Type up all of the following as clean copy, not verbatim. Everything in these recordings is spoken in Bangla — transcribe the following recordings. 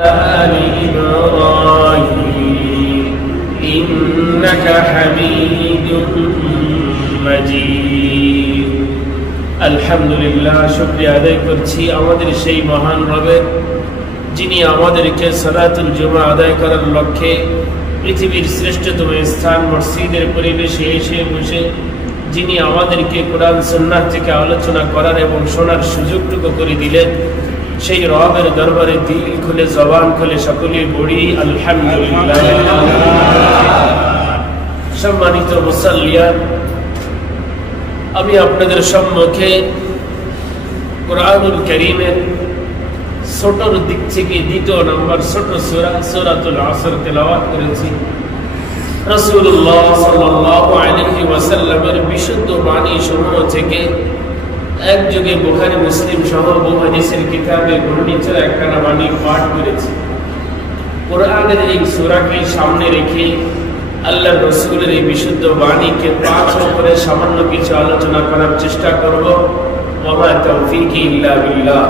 آل إبراهيم إنك حميد مجيد আলহামদুলিল্লাহ শুকরিয়া আদায় করছি আমাদের সেই মহান রবের, যিনি আমাদেরকে সালাতুল জুমা আদায় করার লক্ষ্যে পৃথিবীর শ্রেষ্ঠতম স্থান মসজিদের পরিবেশে এসে বসে যিনি আমাদেরকে কোরআন সুন্নাহ থেকে আলোচনা করার এবং শোনার সুযোগটুকু করে দিলেন, সেই রবের দরবারে দিল খুলে জবান খুলে সকলে পড়ি আলহামদুলিল্লাহ। সম্মানিত মুসাল্লিয়ান, আমি আপনাদের সম্মুখে কুরআনুল কারীমের ছোটর দিক থেকে 2 নম্বর ছোট সূরা সূরাতুল আসর তেলাওয়াত করেছি। রাসূলুল্লাহ সাল্লাল্লাহু আলাইহি ওয়াসাল্লামের বিশুদ্ধ বাণী সমূহ থেকে এক যুগে বুখারী মুসলিম সহ বহু হাদিসের কিতাবে বর্ণিত একখানা বাণী পাঠ করেছি। কোরআনের এই সূরাকে সামনে রেখে আল্লাহর রাসূলের এই বিশুদ্ধ বাণীকে পাঠ করে সামান্য কিছু আলোচনা করার চেষ্টা করব। ওয়া মা তাওফীকি ইল্লা বিল্লাহ।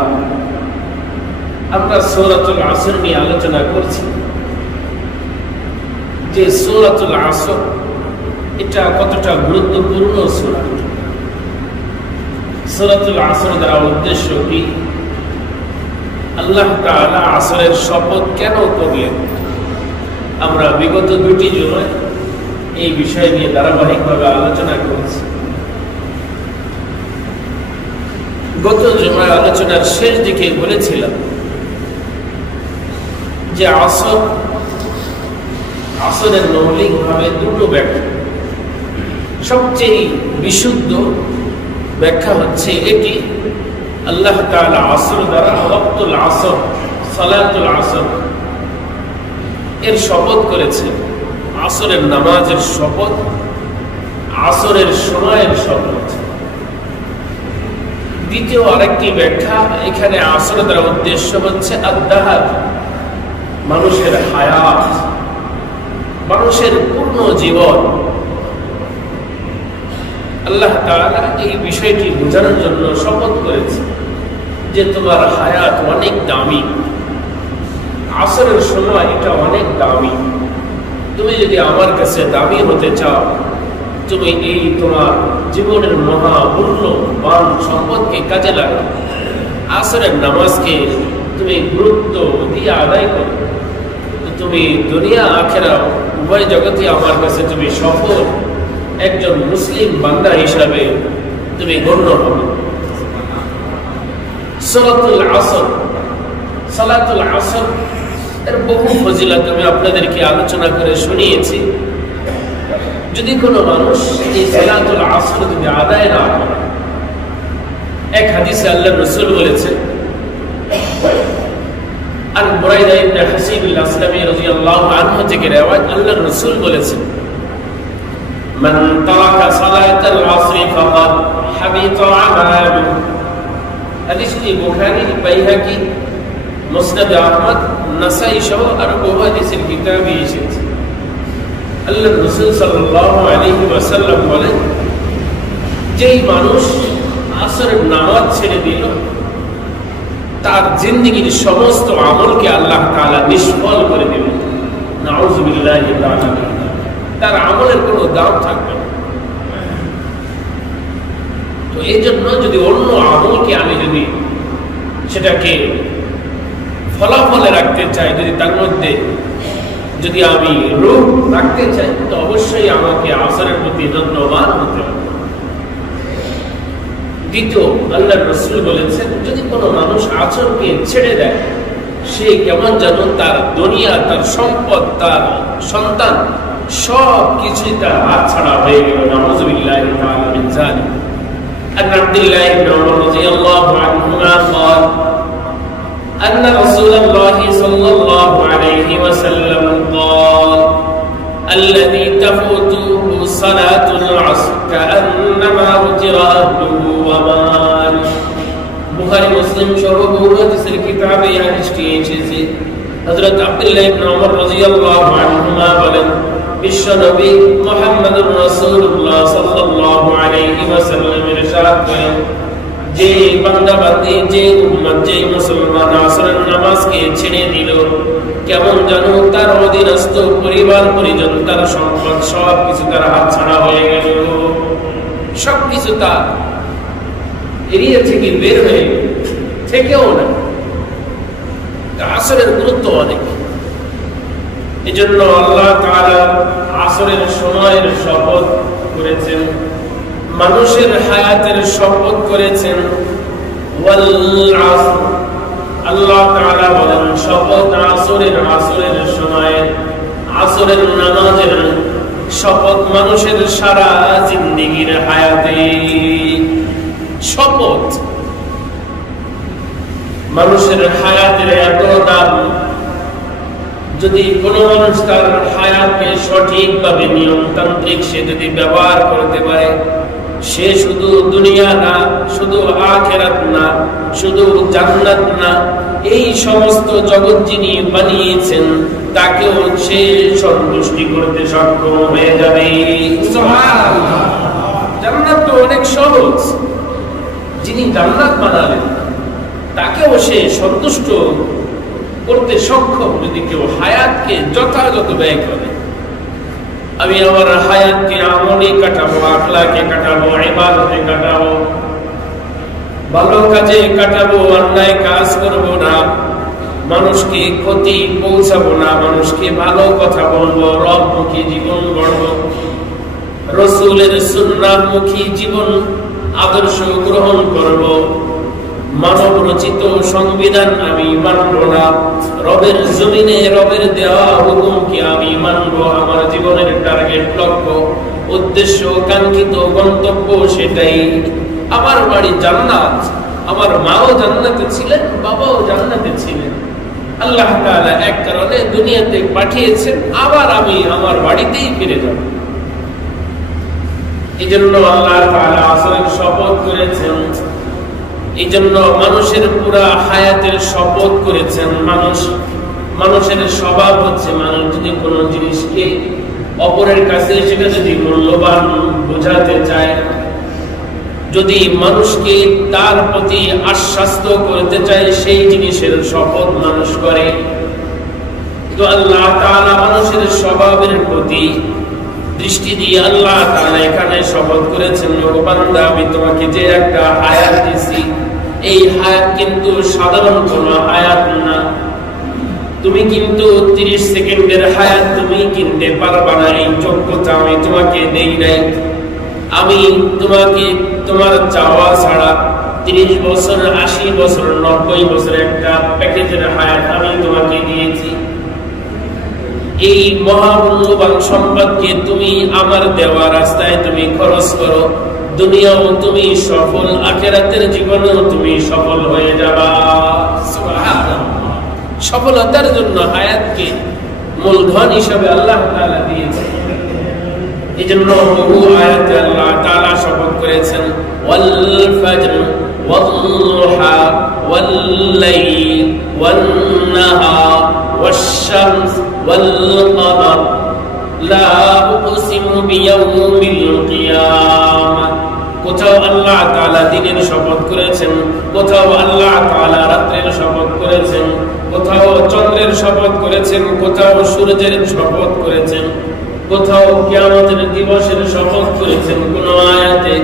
আমরা সূরাতুল আসর নিয়ে আলোচনা করছি যে সূরাতুল আসর এটা কতটা গুরুত্বপূর্ণ সূরা। সূরাতুল আসর দ্বারা উদ্দেশ্য কি? আল্লাহ তাআলা আসরের শপথ কেন করলেন? আমরা বিগত 2টি জুমায় এই বিষয় নিয়ে ধারাবাহিকভাবে আলোচনা করেছি। গত জুমায় আলোচনার শেষ দিকে বলেছিলাম যে আসরের মৌলিকভাবে 2টো ব্যাখ্যা। সবচেয়ে বিশুদ্ধ ব্যাখ্যা হচ্ছে এটি, আল্লাহ তাআলা আসর দ্বারা ওয়াক্তুল আসর, সালাতুল আসর এর শপথ করেছেন। আসরের নামাজের শপথ, আসরের সময়ের শপথ। দ্বিতীয় আরেকটি ব্যাখ্যা, এখানে আসরের দ্বারা উদ্দেশ্য হচ্ছে আদ-দাহার, মানুষের হায়াত, মানুষের পূর্ণ জীবন। আল্লাহ তাআলা এই বিষয়টি বোঝানোর জন্য শপথ করেছে যে তোমার হায়াত অনেক দামি, আসরের সময় এটা অনেক দামি। তুমি যদি আমার কাছে দামি হতে চাও, তুমি এই তোমার জীবনের মহামূল্যবান সম্পদকে কাজে লাগাও, আসরের নামাজকে তুমি গুরুত্ব দিয়ে আদায় করো, তুমি দুনিয়া আখিরা উভয় জগতে আমার কাছে তুমি সফল একজন মুসলিম বান্দা হিসাবে তুমি গণ্য হবে। সূরাতুল আসর, সালাতুল আসর এর বহু ফজিলত আমি আপনাদেরকে আলোচনা করে শুনিয়েছি। যদি কোনো মানুষ এই সালাতুল আসর যদি আদায় না করে, এক হাদিসে আল্লাহর রাসূল বলেছেন, আর বুরাইদা ইবনে হাসিব আল-আসলামী রাদিয়াল্লাহু আনহু থেকে riwayat, আল্লাহর রাসূল বলেছেন, মান তারাকা সালাতাল আসর ফাকাদ হাবিতা আমালুহু। হাদিসটি বুখারী, বাইহাকী, মুসনাদ আহমদ, নাসাই সহ আর বহু হাদিসের কিতাবে এসেছে। আল্লাহর রাসূল সাল্লাল্লাহু আলাইহি ওয়াসাল্লাম বলেন, যেই মানুষ আসরের নামাজ ছেড়ে দিল, তার জিন্দেগীর সমস্ত আমলকে আল্লাহ তাআলা নিষ্ফল করে দেবেন। নাউযুবিল্লাহি তাআলা, তার আমলের কোনো দাম থাকবে না। তো এই জন্য যদি অন্য আমলকে আমি যদি সেটাকে ফলাফলে রাখতে চাই, যদি তার মধ্যে যদি আমি রূপ রাখতে চাই, তো অবশ্যই আমাকে আসরের প্রতি যত্নবান হতে হবে। দ্বিতীয়, আল্লাহর রাসূল বলেছেন, যদি কোনো মানুষ আসরকে ছেড়ে দেয়, সে কেমন যেন তার দুনিয়া, তার সম্পদ, তার সন্তান সব কিছুই তার হাতছাড়া হয়ে গেল। নাউযুবিল্লাহি তাআলা মিন যালিক। আন আব্দুল্লাহ ইবনে উমর রাদিয়াল্লাহু আনহুমা قال أن رسول الله صلى الله عليه وسلم قال الذي تفوته صلاة العصر كأنما وتر أهله وماله। বুখারী, মুসলিম সহ বহু হাদিসের কিতাবে এই হাদিসটি এসেছে। হযরত আব্দুল্লাহ ইবনে উমর রাদিয়াল্লাহু আনহুমা বলেন, বিশ্বনবী মুহাম্মদুর রাসূলুল্লাহ সাল্লাল্লাহু আলাইহি ওয়াসাল্লাম ইরশাদ করেন, যে বান্দা বান্দি, যে উম্মত, যে মুসলমান আসরের নামাজকে ছেড়ে দিল, কেমন জানো তার অধীনস্থ পরিবার পরিজন, তার সম্পদ সবকিছু তার হাত ছাড়া হয়ে গেল। সবকিছু তার এরিয়া থেকে বের হয়ে থেকেও না। আসরের গুরুত্ব অনেক। এই জন্য আল্লাহ তাআলা আসরের সময়ের শপথ করেছেন, মানুষের হায়াতের শপথ করেছেন। ওয়াল আসর, আল্লাহ তাআলা বলেন শপথ আসরের, আসরের সময়ের, আসরের নামাজের শপথ, মানুষের সারা জিন্দেগীর হায়াতে শপথ। মানুষের হায়াতের এত দাম, যদি কোন মানুষ তার হায়াতকে সঠিকভাবে নিয়মতান্ত্রিক সে যদি ব্যবহার করতে পারে, সে শুধু দুনিয়া না, শুধু আখিরাত না, শুধু জান্নাত না, এই সমস্ত জগৎ যিনি বানিয়েছেন তাকেও সে সন্তুষ্টি করতে সক্ষম হয়ে যাবে। সুবহানাল্লাহ। জান্নাত তো অনেক সহজ, যিনি জান্নাত বানালেন তাকেও সে সন্তুষ্ট করতে সক্ষম যদি কেউ হায়াতকে যথাযথ ব্যয় করে। আমি আমার হায়াতকে আমলে কাটাবো, আখলাকে কাটাবো, ইবাদতে কাটাবো, ভালো কাজে কাটাবো, অন্যায় কাজ করব না, মানুষকে ক্ষতি পৌঁছাবো না, মানুষকে ভালো কথা বলবো, রবমুখী জীবন গড়বো, রাসূলের সুন্নাহমুখী জীবন আদর্শ গ্রহণ করব, মানব রচিত সংবিধান আমি মানব না, রবের জমিনে রবের দেওয়া হুকুমকে আমি মানব। আমার জীবনের টার্গেট, লক্ষ্য, উদ্দেশ্য, কাঙ্ক্ষিত গন্তব্য সেটাই। আমার বাড়ি জান্নাত, আমার মাও জান্নাতে ছিলেন, বাবাও জান্নাতে ছিলেন। আল্লাহ তাআলা এক কারণে দুনিয়াতে পাঠিয়েছেন, আবার আমি আমার বাড়িতেই ফিরে যাব। এই জন্য আল্লাহ তাআলা আসরের শপথ করেছেন, এই জন্য মানুষের পুরা হায়াতের শপথ করেছেন। মানুষের স্বভাব হচ্ছে, মানুষ যদি কোনো জিনিসকে অপরের কাছে সেটা যদি মূল্যবান বোঝাতে চায়, যদি মানুষকে তার প্রতি আশ্বস্ত করতে চায়, সেই জিনিসের শপথ মানুষ করে। তো আল্লাহ তাআলা মানুষের স্বভাবের প্রতি দৃষ্টি দিয়ে আল্লাহ তাআলা এখানে শপথ করেছেন, ও বান্দা আমি তোমাকে যে একটা হায়াত দিয়েছি, এই হায়াত কিন্তু সাধারণ কোনো হায়াত না। তুমি কিন্তু 30 সেকেন্ডের হায়াত তুমি কিনতে পারবা না, এই যোগ্যতা আমি তোমাকে দেই নাই। আমি তোমাকে তোমার চাওয়া ছাড়া 30 বছর, 80 বছর, 90 বছর একটা প্যাকেজের হায়াত আমি তোমাকে দিয়েছি। এই মহামূল্যবান সম্পদকে তুমি আমার দেওয়া রাস্তায় তুমি খরচ করো, দুনিয়াও তুমি সফল, আখিরাতের জীবনেও তুমি সফল হয়ে যাবা। সুবহানাল্লাহ। সফলতার জন্য হায়াতকে মূলধন হিসেবে আল্লাহ তাআলা দিয়েছেন। এই জন্য বহু আয়াতে আল্লাহ তাআলা শপথ করেছেন, ওয়াল ফাজর ওয়াল দুহা ওয়াল লাইল ওয়ান নাহার ওয়াশ শামস ওয়াল কমর লা উকসিমু বিয়াউমিল কিয়ামah। কোথাও আল্লাহ তাআলা দিনের শপথ করেছেন, কোথাও আল্লাহ তাআলা রাতের শপথ করেছেন, কোথাও চন্দ্রের শপথ করেছেন, কোথাও সূর্যের শপথ করেছেন, কোথাও কিয়ামতের দিবসের শপথ করেছেন। কোন আয়াতে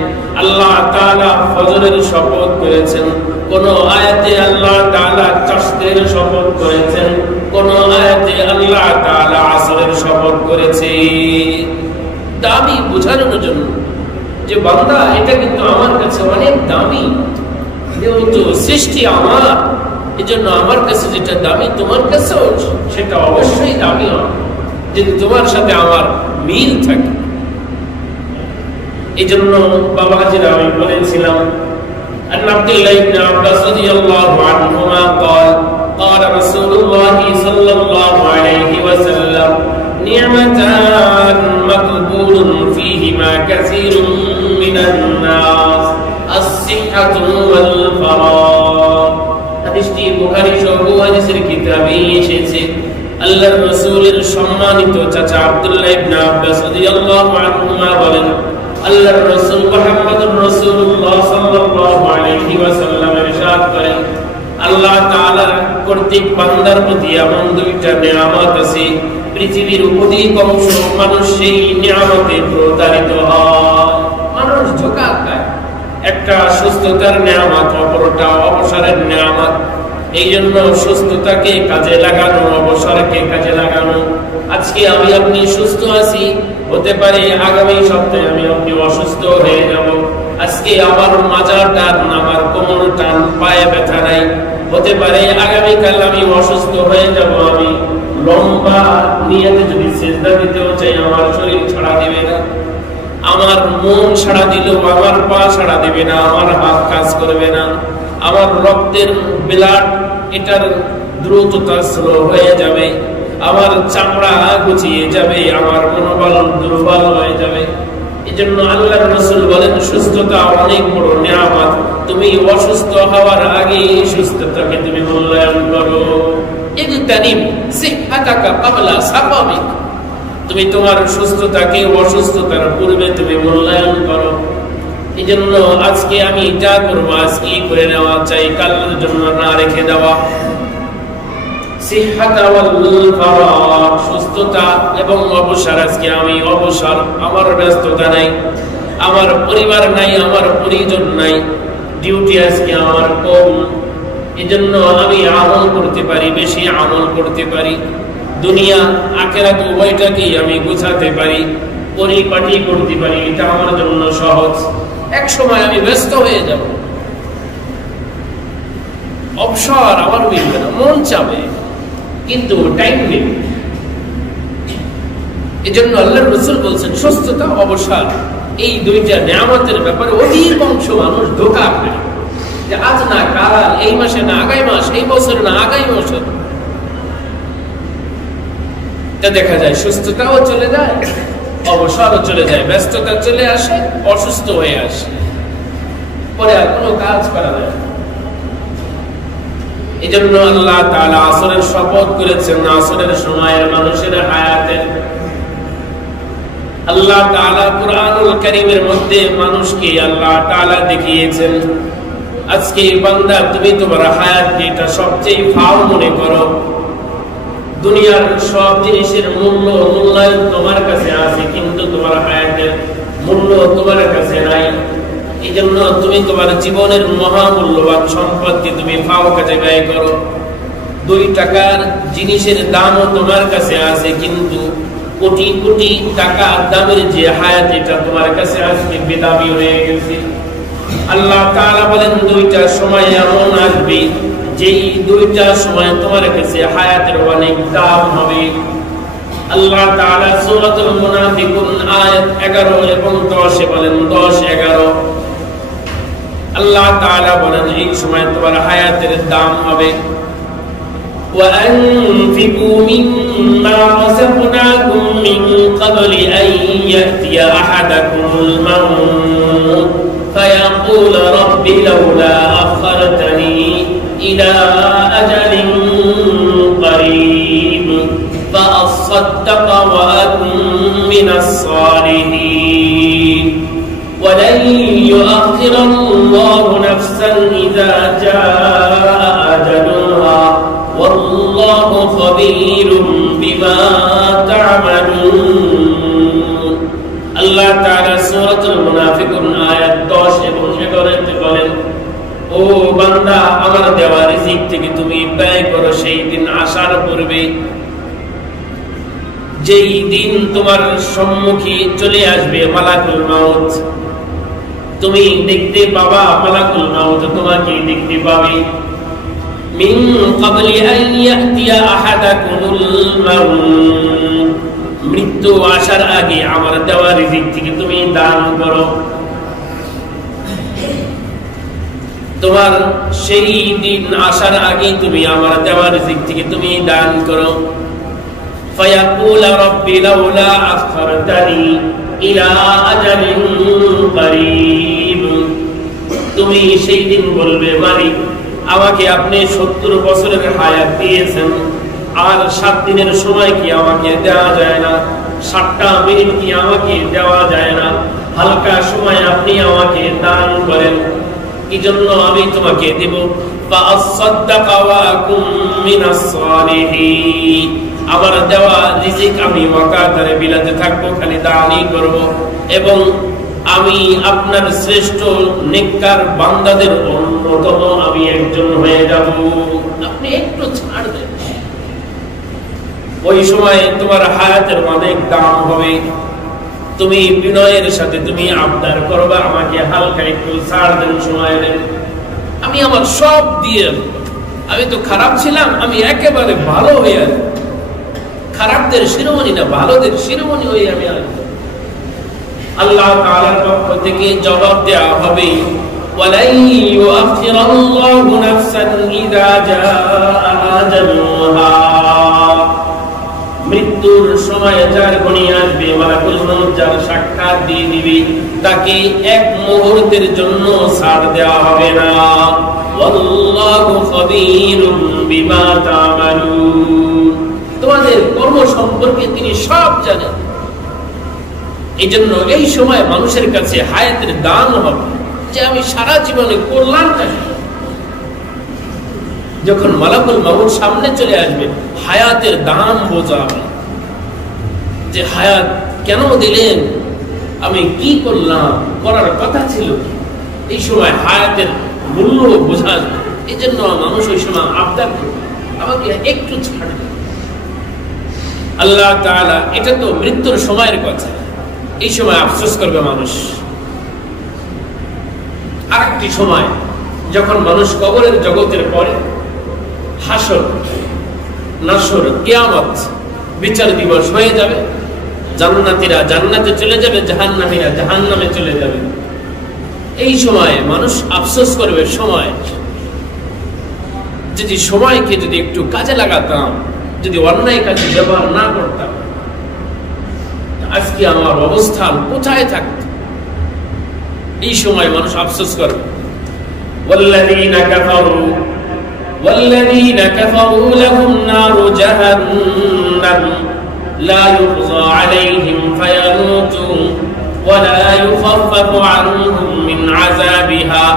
আল্লাহ তাআলা ফজরের শপথ করেছেন, কোন আয়াতে আল্লাহ তাআলা চাঁদের শপথ করেছেন, কোন আয়াতে আল্লাহ তাআলা আসরের শপথ করেছে। দামি বোঝানোর জন্য যে বান্দা এটা কিন্তু আমার কাছে অনেক দামি, যেহেতু সৃষ্টি আমার, এজন্য আমার কাছে যেটা দামি তোমার কাছেও সেটা অবশ্যই দামি হবে, যদি তোমার সাথে আমার মিল থাকে। এই জন্য বাবাজিরা আমি বলেছিলাম, عن عبد الله بن عباس رضي الله عنهما قال قال رسول الله صلى الله عليه وسلم نعمتان مقبول فيهما كثير من الناس الصحة والفراغ। হাদিসটি বুখারী সহ হাদিসের কিতাবে এসেছে। আল্লাহর রাসূলের সম্মানিত চাচা আব্দুল্লাহ ইবনে আব্বাস রাদিয়াল্লাহু আনহুমা বলেন, আল্লাহর রাসূল মুহাম্মদুর রাসূলুল্লাহ সাল্লাল্লাহু আলাইহি ওয়াসাল্লাম ইরশাদ করেন, আল্লাহ তাআলার কর্তৃক বান্দার প্রতি এমন দুইটা নিয়ামত আছে, পৃথিবীর অধিকাংশ মানুষ সেই নিয়ামতে প্রতারিত হয়, মানুষ ধোঁকা খায়। একটা সুস্থতার নিয়ামত, অপরটা অবসরের নিয়ামত। এই জন্য সুস্থতাকে কাজে লাগানো, অবসরকে কাজে লাগানো। আজকে আমি আপনি সুস্থ আছি, হতে পারে আগামী সপ্তাহে আমি আপনি অসুস্থ হয়ে যাব। আজকে আমার মাজা টান, আমার কোমর টান, পায়ে ব্যথা নাই, হতে পারে আগামীকাল আমি অসুস্থ হয়ে যাব। আমি লম্বা নিয়তে যদি সিজদা দিতেও চাই, আমার শরীর ছাড়া দিবে না, আমার মন সাড়া দিলেও আমার পা সাড়া দিবে না, আমার হাত কাজ করবে না, আমার রক্তের ব্লাড এটার দ্রুততা স্লো হয়ে যাবে, আমার চামড়া গুছিয়ে যাবে, আমার মনোবল দুর্বল হয়ে যাবে। এজন্য আল্লাহর রাসূল বলেন, সুস্থতা অনেক বড় নিয়ামত। তুমি অসুস্থ হওয়ার আগে সুস্থতাকে তুমি মূল্যায়ন করো। ইগতানিম সিহহাতাকা ক্বাবলা সাকামিক। তুমি তোমার সুস্থতাকে অসুস্থতার পূর্বে তুমি মূল্যায়ন করো। এজন্য আজকে আমি যা করবো আজকে করে নেওয়া চাই, কালের জন্য না রেখে দেওয়া। সুস্থতা এবং অবসর। আজকে আমি অবসর, আমার ব্যস্ততা নাই, আমার পরিবার নাই, আমার পরিজন নাই, ডিউটি আজকে আমার কম। এজন্য আমি আমল করতে পারি, বেশি আমল করতে পারি, দুনিয়া আখিরাত উভয়টাকেই আমি গোছাতে পারি, পরিপাটি করতে পারি। এটা আমার জন্য সহজ। এক সময় আমি ব্যস্ত হয়ে যাব, অবসর আমার মিলবে না, মন চাবে কিন্তু টাইম নেই। এজন্য আল্লাহর রাসূল বলছেন, সুস্থতা অবসর এই দুইটা নিয়ামতের ব্যাপারে অধিকাংশ মানুষ ধোঁকা খায়, যে আজ না কাল, এই মাসে না আগামী মাস, এই বছর না আগামী বছর। তা দেখা যায় সুস্থতাও চলে যায়, অবসরও চলে যায়, ব্যস্ততা চলে আসে, অসুস্থ হয়ে আসে, পরে আর কোনো কাজ করা যায় না। এই জন্য আল্লাহ তাআলা আসরের শপথ করেছেন, আসরের সময়ের মানুষের হায়াতের। আল্লাহ তাআলা কুরআনুল কারীমের মধ্যে মানুষকে আল্লাহ তাআলা দেখিয়েছেন, আজকে বান্দা তুমি তোমার হায়াতকে এটা সবচেয়ে ফাও মনে করো। দুনিয়ার সব জিনিসের মূল্যায়ন তোমার কাছে আছে, কিন্তু তোমার হায়াতের মূল্য তোমার কাছে নাই। এই জন্য তুমি তোমার জীবনের মহামূল্যবান সম্পদকে তুমি ফাও কাজে ব্যয় করো। 2 টাকার জিনিসের দামও তোমার কাছে আছে, কিন্তু কোটি কোটি টাকা দামের যে হায়াত, এটা তোমার কাছে আজকে বেদাবি হয়ে গেছে। আল্লাহ তাআলা বলেন, 2টা সময় এমন আসবে যেই 2টা সময় তোমার কাছে হায়াতের অনেক দাম হবে। আল্লাহ তাআলা সূরাতুল মুনাফিকুন আয়াত 11 এবং 10 বলেন, 10-11 আল্লাহ তাআলা বলেন, এই সময় তোমার হায়াতের দাম হবে। وأنفقوا مما رزقناكم من قبل أن يأتي أحدكم الموت فيقول رب لولا أخرتني إلى أجل قريب فأصدق وأكن من الصالحين ولن يؤخر الله نفسا إذا جاء أجلها والله خبير بما تعملون। আল্লাহ তাআলা সূরাতুল মুনাফিকুন আয়াত 10 এবং 11 বলেন, ও বান্দা, আমার দেওয়া রিজিক থেকে তুমি ব্যয় করো সেই দিন আসার পূর্বে, যেই দিন তোমার সম্মুখে চলে আসবে মালাকুল মাউত। তুমি দেখতে পাবা মালাকুল মাউত, তোমাকে দেখতে পাবে। মিন ক্বাবলি আন ইয়াতিয়া আহাদাকুমুল মাউত, মৃত্যু আসার আগে আমার দেওয়া রিজিক থেকে তুমি দান করো। তোমার সেই দিন আসার আগে তুমি আমার দেওয়া রিজিক থেকে তুমি দান করো। فيقول رب لولا أخرتني إلى أجل قريب, তুমি সেই দিন বলবে, মালিক আমাকে আপনি 70 বছরের হায়াত দিয়েছেন, আর 7 দিনের সময় কি আমাকে দেওয়া যায় না? 7টা মিনিট কি আমাকে দেওয়া যায় না? হালকা সময় আপনি আমাকে দান করেন, এই জন্য আমি তোমাকে দেব। আমার দেওয়া রিজিক আমি ওয়াকাতারে বিলাতে থাকবো, খালি দানই করব, এবং আমি আপনার শ্রেষ্ঠ নেককার বান্দাদের অন্যতম আমি একজন হয়ে যাব। আপনি একটু ছাড় দেন, ওই সময় তোমার হায়াতের অনেক দাম হবে। তুমি বিনয়ের সাথে তুমি আবদার করবা, আমাকে হালকা একটু ছাড় দেন, সময় দেন, আমি আমার সব দিয়ে, আমি তো খারাপ ছিলাম, আমি একেবারে ভালো হয়ে আসবো, খারাপদের শিরোমণি না ভালোদের শিরোমণি হয়ে আমি আসবো। আল্লাহ তাআলার পক্ষ থেকে জবাব দেওয়া হবে, ওয়ালাই ইউআখিরাল্লাহু নাফসান ইযা জাআ আজালুহা। মৃত্যুর সময় যার ঘনিয়ে আসবে, মালাকুল মউত যার সাক্ষাৎ দিয়ে দিবে, তাকে এক মুহূর্তের জন্য ছাড় দেওয়া হবে না। ওয়াল্লাহু খাবীরুম বিমা তা'মালুন। তোমাদের কর্ম সম্পর্কে তিনি সব জানেন। এই জন্য এই সময় মানুষের কাছে হায়াতের দান হবে, যে আমি সারা জীবনে করলামটা কি। যখন মালাকুল মউত সামনে চলে আসবে, হায়াতের দাম বোঝাবে, যে হায়াত কেন দিলেন, আমি কি করলাম, করার কথা ছিল। এই সময় হায়াতের মূল্য বোঝা যাবে। এই জন্য মানুষ ওই সময় আবদার করবে, আমাকে একটু ছাড় দেন। আল্লাহ তাআলা, এটা তো মৃত্যুর সময়ের কথা, এই সময় আফসোস করবে মানুষ। আরেকটি সময়, যখন মানুষ কবরের জগতের পরে হাসর, নাসর, কিয়ামত, বিচার দিবস হয়ে যাবে, জান্নাতীরা জান্নাতে চলে যাবে, জাহান্নামীরা জাহান্নামে চলে যাবে। এই সময় মানুষ আফসোস করবে সময়, যদি সময়কে যদি একটু কাজে লাগাতাম, যদি অন্যায় কাজে ব্যবহার না করতাম, আজকে আমার অবস্থান কোথায় থাকত। এই সময় মানুষ আফসোস করবে। والذين كفروا لهم نار جهنم لا يقضى عليهم فيموتوا ولا يخفف عنهم من عذابها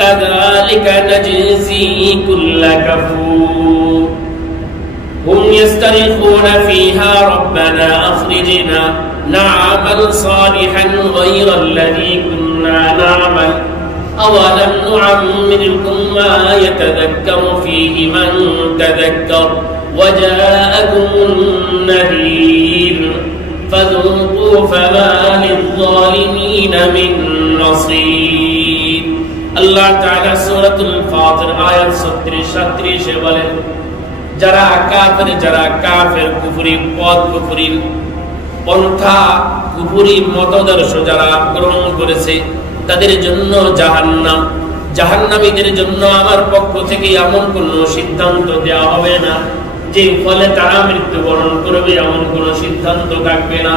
كذلك نجزي كل كفور هم يسترخون فيها ربنا أخرجنا نعمل صالحا غير الذي كنا نعمل أولم نعمركم ما يتذكر فيه من تذكر وجاءكم النذير فذوقوا فما للظالمين من نصير। আল্লাহ তাআলা সূরাতুল ফাতির আয়াত 36-37 বলেন, যারা কাফের কুফরি পথ, কুফরি পন্থা, কুফরি মতাদর্শ যারা গ্রহণ করেছে, তাদের জন্য জাহান্নাম, জাহান্নামীদের জন্য আমার পক্ষ থেকে এমন কোন সিদ্ধান্ত দেওয়া হবে না যে ফলে তারা মৃত্যুবরণ করবে, এমন কোন সিদ্ধান্ত থাকবে না,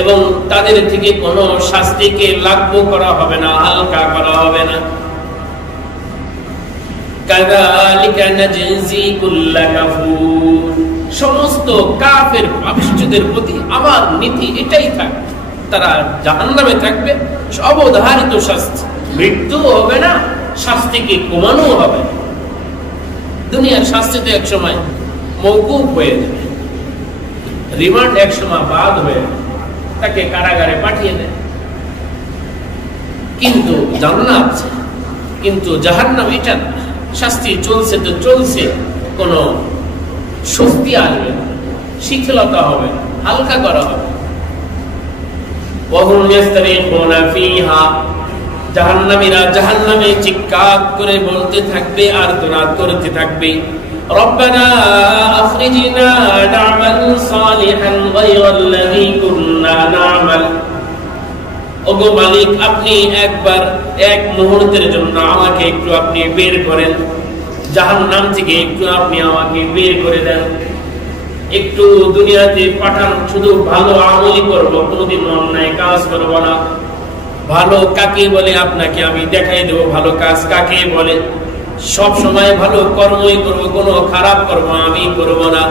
এবং তাদের থেকে কোনো শাস্তিকে লাঘব করা হবে না, হালকা করা হবে না। কাযালিকা নাজজি কুল্লা কাফুর। সমস্ত কাফের পাপিষ্ঠদের প্রতি আমার নীতি এটাই থাকবে, তারা জাহান্নামে থাকবে, অবধারিত শাস্তি, মৃত্যু হবে না, শাস্তিকে কমানো হবে। দুনিয়ার শাস্তি তো এক সময় মওকুফ হয়ে যাবে, রিমান্ড এক সময় বাদ হয়ে তাকে কারাগারে পাঠিয়ে দেয়। কিন্তু জান্নাত, কিন্তু জাহান্নাম এটা শাস্তি চলছে তো চলছে, কোনো স্বস্তি আসবে না, শিথিলতা হবে না, হালকা করা হবে। ওয়াহুম ইয়াস্তারিখুনা ফীহা, জাহান্নামীরা জাহান্নামে চিৎকার করে বলতে থাকবে আর দুরাত করতে থাকবে, রব্বানা আখরিজনা না'মাল সালিহান গায়রাল্লাযী কুন্না না'মাল। ওগো মালিক, আপনি একবার এক মুহূর্তের জন্য আমাকে একটু আপনি বের করেন, জাহান্নাম থেকে একটু আপনি আমাকে বের করে দেন, একটু দুনিয়াতে পাঠান, শুধু ভালো আমলই করবো, কোনোদিন অন্যায় কাজ করবো না। ভালো কাকে বলে আপনাকে আমি দেখাই দেবো, ভালো কাজ কাকে বলে। সব সময় ভালো কর্মই করবো, কোনো খারাপ কর্ম আমি করবো না।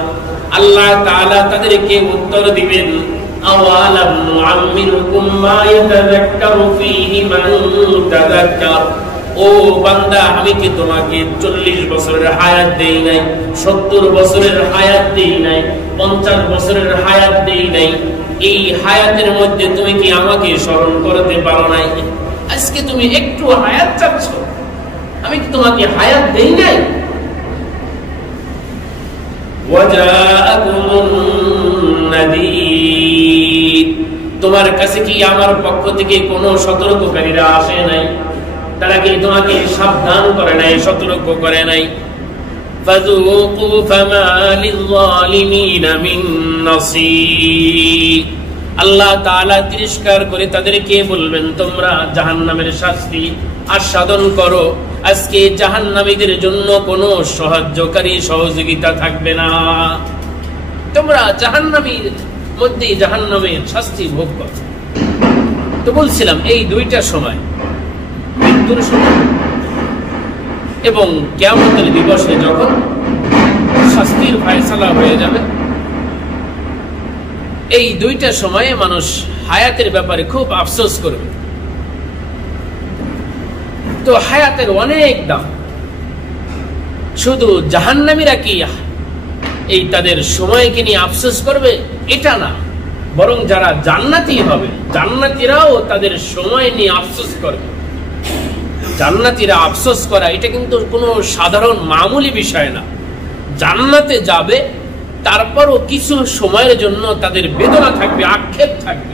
আল্লাহ তাআলা তাদেরকে উত্তর দিবেন, আওয়ালাম নুআম্মিরকুম মা ইয়াতাযাক্কারু ফীহি মান তাযাক্কার। ও বান্দা, আমি কি তোমাকে 40 বছরের হায়াত দেই নাই, 70 বছরের হায়াত দেই নাই, 50 বছরের হায়াত দেই নাই? এই হায়াতের মধ্যে তুমি কি আমাকে স্মরণ করতে পারো নাই? আজকে তুমি একটু হায়াত চাচ্ছ, আমি কি তোমাকে হায়াত দেই নাই? ওয়াজাআকুমুন নাযীর, তোমার কাছে কি আমার পক্ষ থেকে কোনো সতর্ককারীরা আসে নাই? তারা কি তোমাকে সাবধান করে নাই, সতর্ক করে নাই? ফাযুকু ফামা লিয-যালিমিনা মিন নাসীর। আল্লাহ তাআলা তিরস্কার করে তাদেরকে বলবেন, তোমরা জাহান্নামের শাস্তি আস্বাদন করো। আজকে জাহান্নামীদের জন্য কোনো সাহায্যকারী, সহযোগিতা থাকবে না। তোমরা জাহান্নামীর মধ্যে জাহান্নামের শাস্তি ভোগ করো। তো বলছিলাম এই দুইটা সময়, মৃত্যুর সময় এবং কিয়ামতের দিবসে যখন শাস্তির ফয়সালা হয়ে যাবে, এই দুইটা সময়ে মানুষ হায়াতের ব্যাপারে খুব আফসোস করবে। তো হায়াতের অনেক দাম। শুধু জাহান্নামীরা কি এই তাদের সময়কে নিয়ে আফসোস করবে এটা না, বরং যারা জান্নাতি হবে, জান্নাতীরাও তাদের সময় নিয়ে আফসোস করবে। জান্নাতীরা আফসোস করা এটা কিন্তু কোনো সাধারণ মামুলি বিষয় না। জান্নাতে যাবে, তারপরও কিছু সময়ের জন্য তাদের বেদনা থাকবে, আক্ষেপ থাকবে।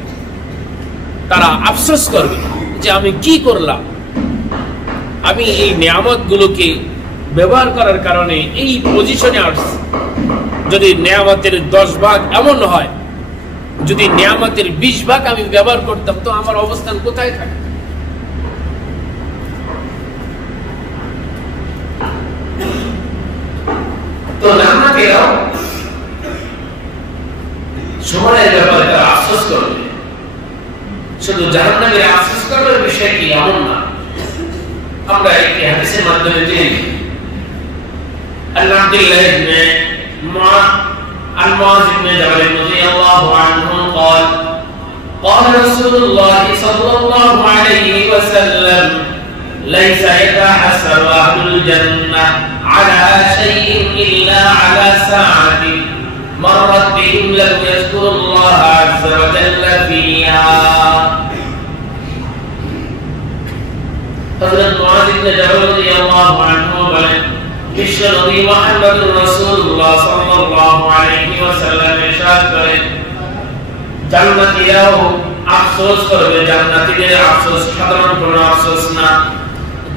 তারা আফসোস করবে যে আমি কি করলাম, আমি এই নিয়ামতগুলোকে ব্যবহার করার কারণে এই পজিশনে আসছি। যদি নিয়ামতের 10 ভাগ এমন হয়, যদি নিয়ামতের 20 ভাগ আমি ব্যবহার করতাম, তো আমার অবস্থান কোথায় থাকে? তো জান্নাতীরাও সময়ের ব্যাপারে তারা আফসোস করবে। শুধু জাহান্নামীরা আফসোস করবে বিষয় কি এমন না। আমরা একটি হাদিসের মাধ্যমে জেনে আব্দুল্লাহ ইবনে মুআয ইবনে জাবাল রাদিয়াল্লাহু আনহু قال قال رسول الله صلى الله عليه وسلم ليس يتحسر أهل الجنة على شيء إلا على ساعة مرت بهم لم يذكروا الله عز وجل فيها। حضرت মুআয ইবনে জাবাল রাদিয়াল্লাহু আনহু বলেন, বিশ্ব নবী মুহাম্মদুর রাসূলুল্লাহ সাল্লাল্লাহু আলাইহি ওয়াসাল্লাম ইরশাদ করেন, জান্নাতীরাও আফসোস করবে। জান্নাতীদের আফসোস সাধারণ কোনো আফসোস না।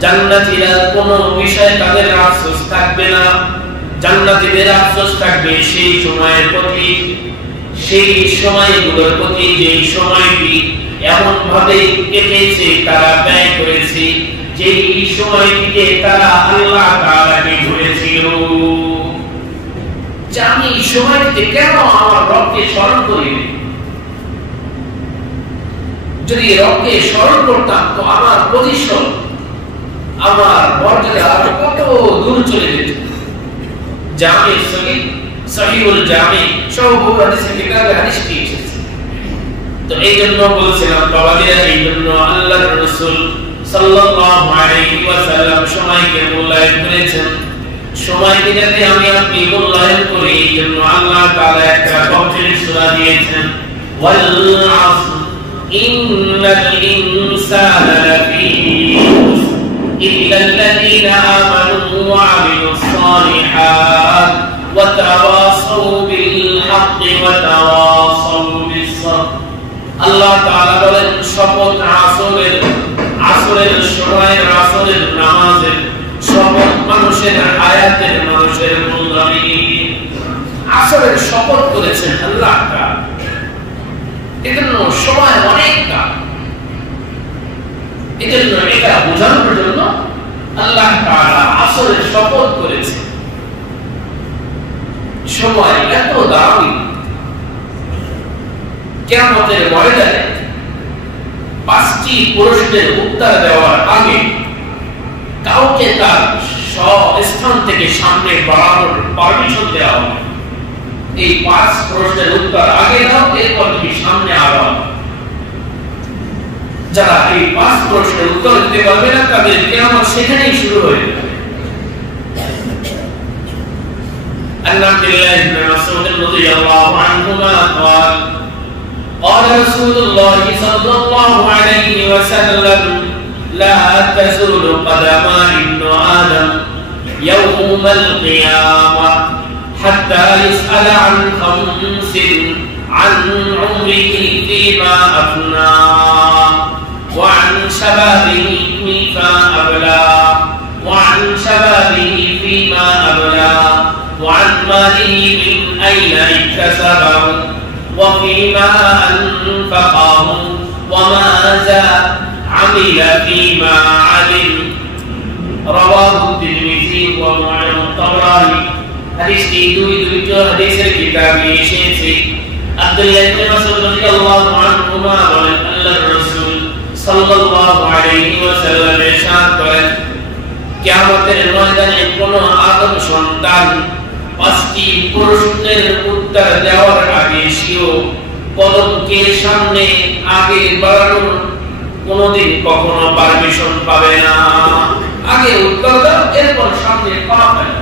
জান্নাতীরা কোনো বিষয়ে তাদের আফসোস থাকবে না। জান্নাতীদের আফসোস থাকবে সেই সময়ের প্রতি, সেই সময়গুলোর প্রতি, যেই সময়টি এমন ভাবে কেটেছে, তারা ব্যয় করেছে, যেই সময়টিতে তারা আল্লাহ তাআলাকে ভুলেছিল। যে আমি এই সময়টিতে কেন আমার রবকে স্মরণ করি? যদি রবকে স্মরণ করতাম তো আমার পজিশন, আমার মর্যাদা আরো কত দূর চলে যেত। জামি সহিহুল জামি সব হাদিসে কিতাবে হাদিসটি এসেছে। তো এই জন্য বলছিলাম বাবাদিরা, এই জন্য আল্লাহর রাসূল সাল্লাল্লাহু আলাইহি ওয়াসাল্লাম সময়কে মূল্যায়ন করেছেন। সময়কে যাতে আমি আপনি মূল্যায়ন করি, এই জন্য আল্লাহ তাআলা একটা কঠিন সূরা দিয়েছেন, ওয়াল আসর ইন্নাল ইনসানা লাফী إلا الذين آمنوا وعملوا الصالحات وتواصوا بالحق وتواصوا بالصبر। আল্লাহ তাআলা বলেন, শপথ আসরের সময়ের, আসরের নামাজের শপথ, মানুষের হায়াতের, মানুষের মূল্যায়ন, আসরের শপথ করেছেন আল্লাহ তাআলা। এজন্য সময় অনেকটা, এজন্য এটা বোঝানোর জন্য আল্লাহ তাআলা আসরের শপথ করেছে। সময় এত দামি, কিয়ামতের ময়দানে 5টি প্রশ্নের উত্তর দেওয়ার আগে কাউকে তার স্থান থেকে সামনে বাড়ানোর পারমিশন দেওয়া হবে। এই 5 প্রশ্নের উত্তর আগে দাও, এরপর তুমি সামনে আগাও। যারা এই 5 প্রশ্নের উত্তর দিতে পারবে না তাদের কিয়ামত সেখানেই শুরু হয়ে যাবে। عن عبد الله بن مسعود رضي الله عنهما قال قال رسول الله صلى الله عليه وسلم لا تزول قدم ابن آدم يوم القيامة حتى يسأل عن 5: عن عمره فيما أفناه، وعن شبابه فيما أبلاه، وعن شبابه فيما أبلاه، وعن ماله من أين اكتسبه، وفيما أنفقه، وماذا عمل فيما علم. رواه الترمذي ومعن الطبراني। হাদিসটি দুইটি হাদিসের কিতাবে এসেছে। আব্দুল্লাহ ইবনে মাসউদ রাদিয়াল্লাহু আনহু বলেন, আল্লাহর রাসূল সাল্লাল্লাহু আলাইহি ওয়াসাল্লাম ইরশাদ করেন, কিয়ামতের ময়দানে কোন আদম সন্তান 5টি প্রশ্নের উত্তর দেওয়ার আগে সেও কদমকে সামনে আগে বাড়ানোর কোনদিন কখনো পারমিশন পাবে না। আগে উত্তর দাও, এরপর সামনে পা ফেলো।